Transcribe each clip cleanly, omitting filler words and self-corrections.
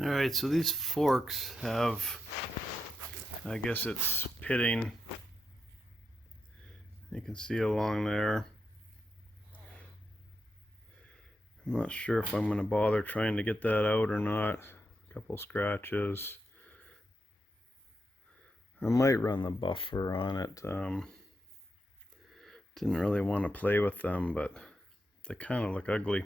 Alright, so these forks have, I guess it's pitting. You can see along there. I'm not sure if I'm going to bother trying to get that out or not. A couple scratches. I might run the buffer on it. Didn't really want to play with them, but they kind of look ugly.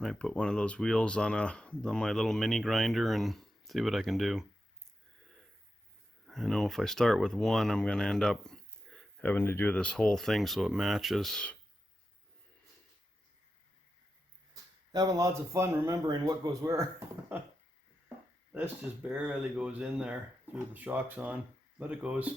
Might put one of those wheels on my little mini grinder and see what I can do. I know if I start with one, I'm going to end up having to do this whole thing so it matches. Having lots of fun remembering what goes where. This just barely goes in there through the shocks on, but it goes.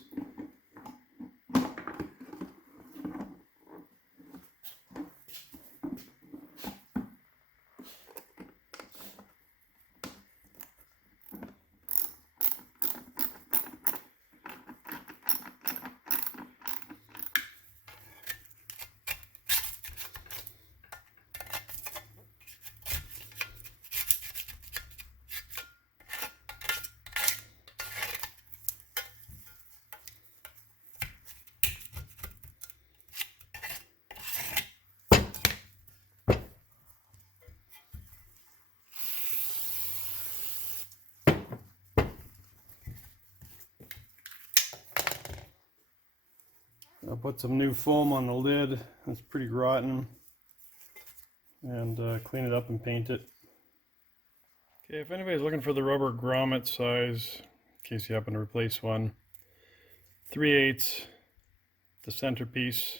I'll put some new foam on the lid. It's pretty rotten. And clean it up and paint it. Okay, if anybody's looking for the rubber grommet size, in case you happen to replace one, 3/8 the centerpiece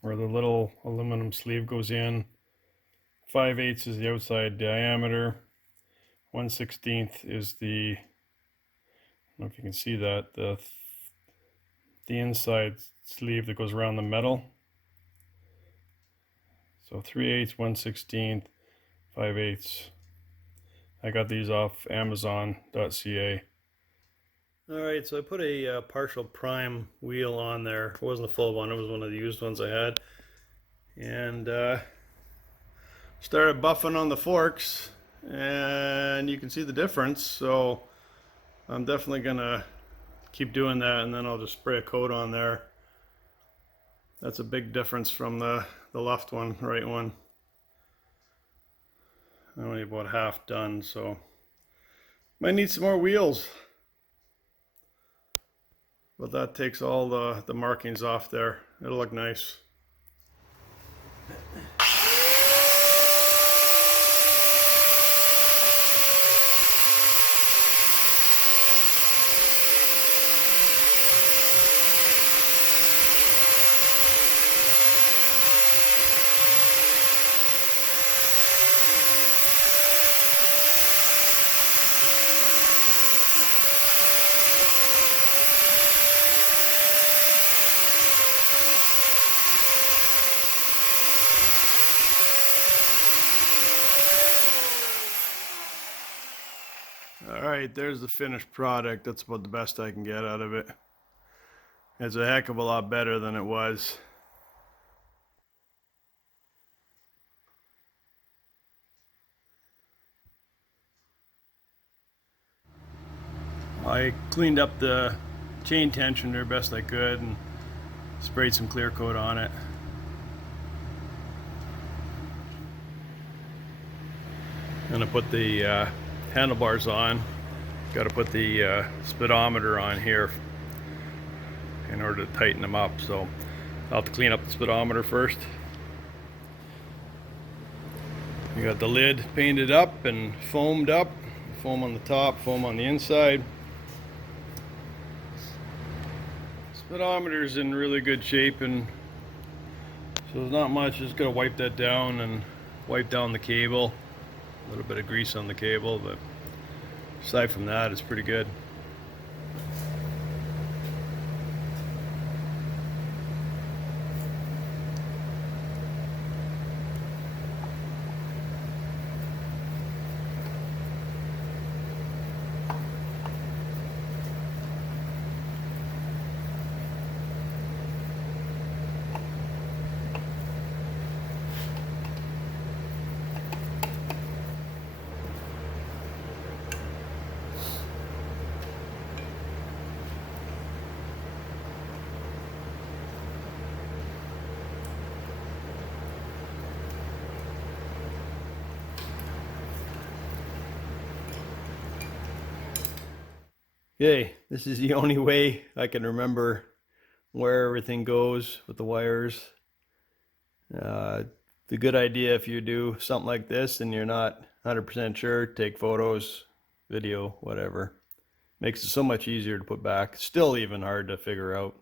where the little aluminum sleeve goes in. 5/8 is the outside diameter. 1/16 is the, I don't know if you can see that, the inside sleeve that goes around the metal. So 3/8, 1/16, 5/8. I got these off Amazon.ca. Alright, so I put a partial prime wheel on there. It wasn't a full one, it was one of the used ones I had. And started buffing on the forks, and you can see the difference. So I'm definitely gonna keep doing that, and then I'll just spray a coat on there. That's a big difference from the left one, right one. I'm only about half done, so might need some more wheels. But that takes all the markings off there. It'll look nice. Alright, there's the finished product. That's about the best I can get out of it. It's a heck of a lot better than it was. I cleaned up the chain tensioner best I could and sprayed some clear coat on it. I'm gonna put the handlebars on. Got to put the speedometer on here in order to tighten them up, so I'll have to clean up the speedometer first. We got the lid painted up and foamed up, foam on the top, foam on the inside. Speedometer's in really good shape, and so there's not much. Just gotta wipe that down and wipe down the cable. A little bit of grease on the cable, but aside from that, it's pretty good. Okay, this is the only way I can remember where everything goes with the wires. The good idea if you do something like this and you're not 100% sure, take photos, video, whatever. Makes it so much easier to put back. Still even hard to figure out.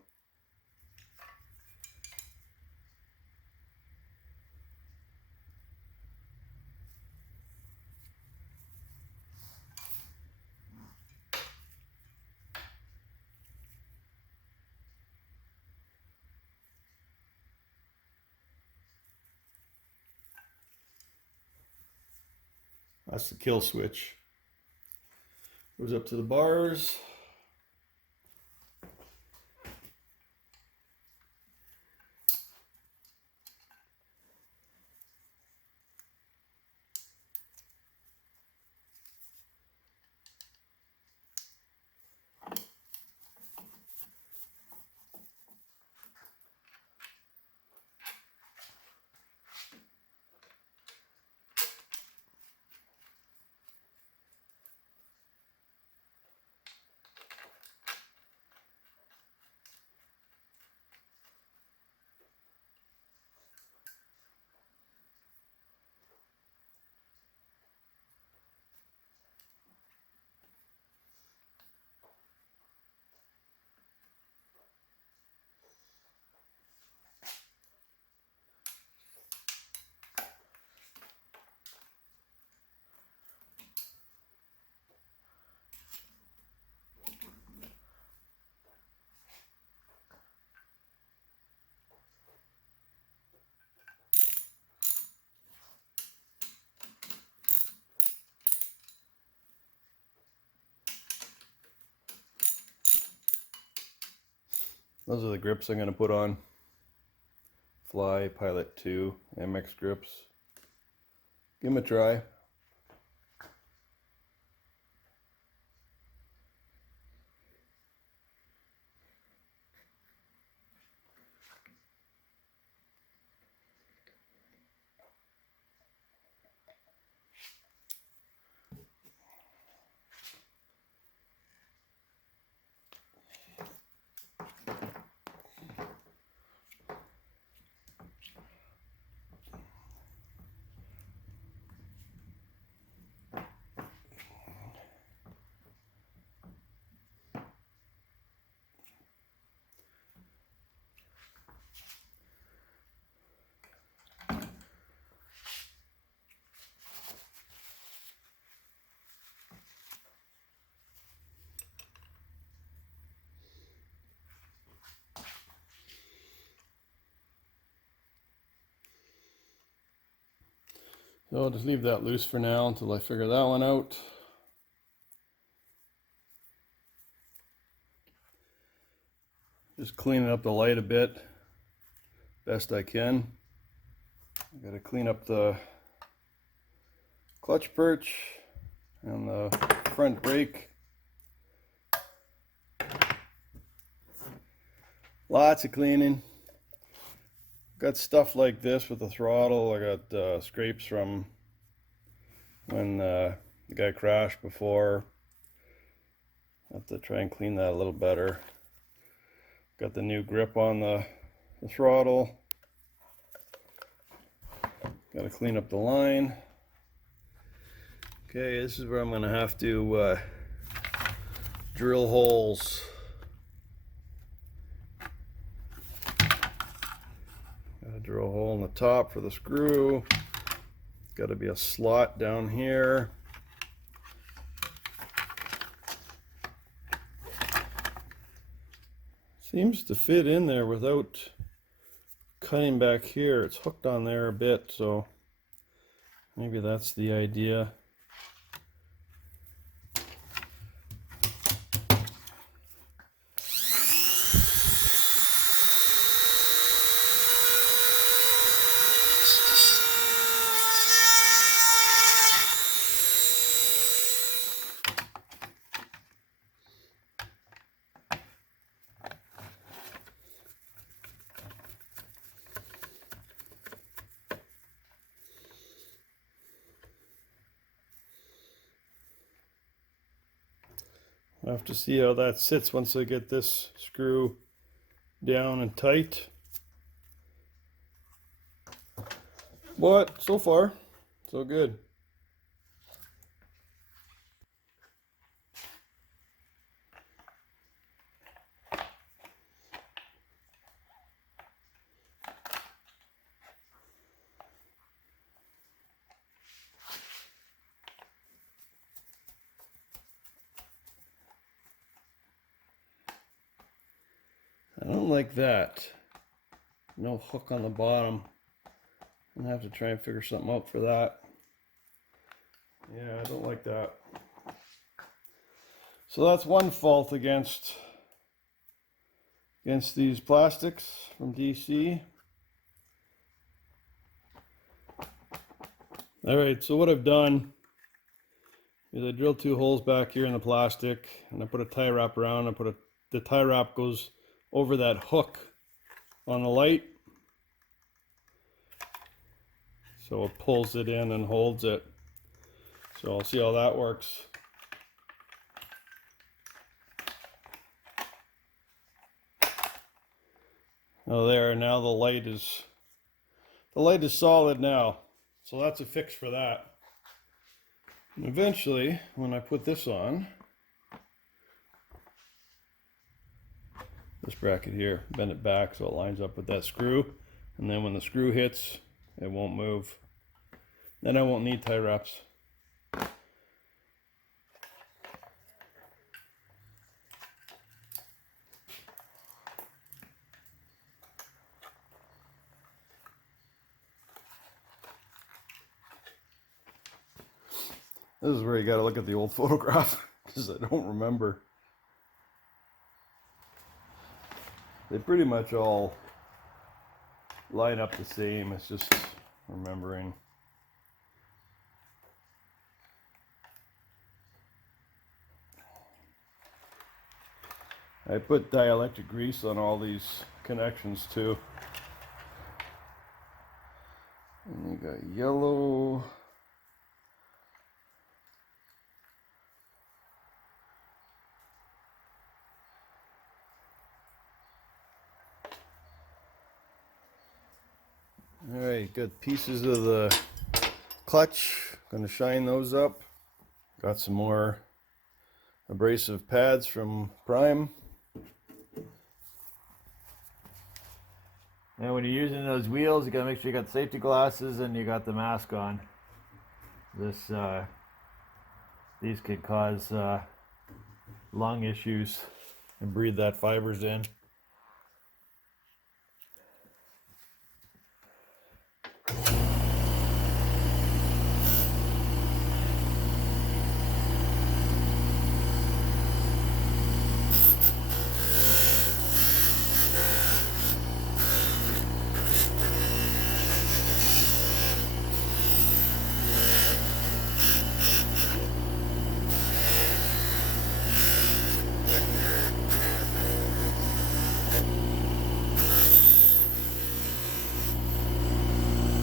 That's the kill switch. Goes up to the bars. Those are the grips I'm going to put on. Fly Pilot 2 MX grips. Give them a try. So I'll just leave that loose for now until I figure that one out. Just cleaning up the light a bit, best I can. I gotta clean up the clutch perch and the front brake. Lots of cleaning. Got stuff like this with the throttle. I got scrapes from when the guy crashed before. Have to try and clean that a little better. Got the new grip on the throttle. Got to clean up the line. Okay, this is where I'm going to have to drill holes. Got to drill a hole in the top for the screw. Got to be a slot down here. Seems to fit in there without cutting back here. It's hooked on there a bit, so maybe that's the idea. I'll have to see how that sits once I get this screw down and tight. But so far, so good. I don't like that. No hook on the bottom. I'm gonna have to try and figure something out for that. Yeah, I don't like that. So that's one fault against these plastics from DC. All right, so what I've done is I drilled 2 holes back here in the plastic, and I put a tie wrap around. The tie wrap goes over that hook on the light, so it pulls it in and holds it. So I'll see how that works. Oh, there, now the light is solid now. So that's a fix for that. And eventually, when I put this on, this bracket here, bend it back so it lines up with that screw, and then when the screw hits, it won't move. Then I won't need tie wraps. This is where you got to look at the old photograph, because I don't remember. They pretty much all line up the same. It's just remembering. I put dielectric grease on all these connections too. And you got yellow. All right, got pieces of the clutch. Gonna shine those up. Got some more abrasive pads from Prime. And when you're using those wheels, you gotta make sure you got safety glasses and you got the mask on. These could cause lung issues and breathe that fibers in.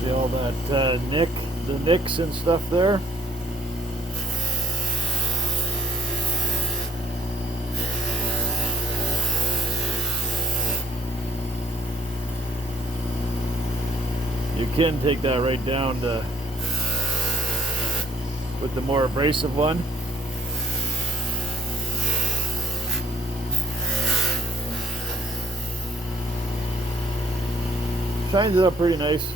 See all that the nicks and stuff there? You can take that right down to with the more abrasive one. Shines it up pretty nice.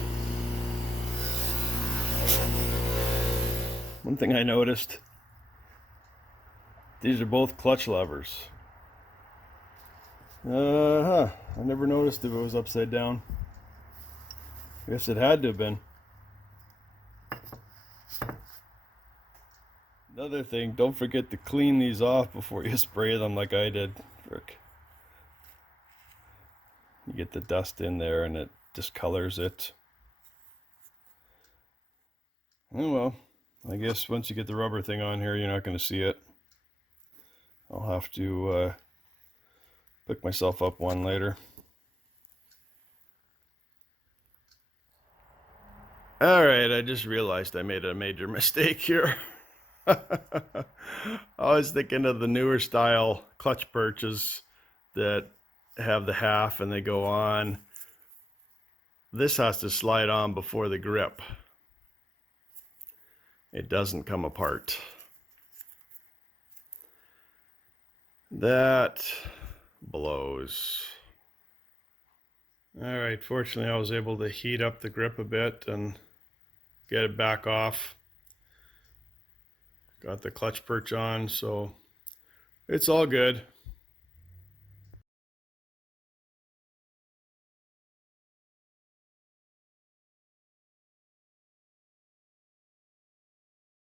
One thing I noticed, these are both clutch levers. I never noticed if it was upside down. I guess it had to have been. Another thing, don't forget to clean these off before you spray them like I did. Frick. You get the dust in there and it discolors it. Oh well, I guess once you get the rubber thing on here, you're not going to see it. I'll have to pick myself up one later. Alright, I just realized I made a major mistake here. I was thinking of the newer style clutch perches that have the half and they go on. This has to slide on before the grip. It doesn't come apart. That blows. All right, fortunately I was able to heat up the grip a bit and get it back off. Got the clutch perch on, so it's all good.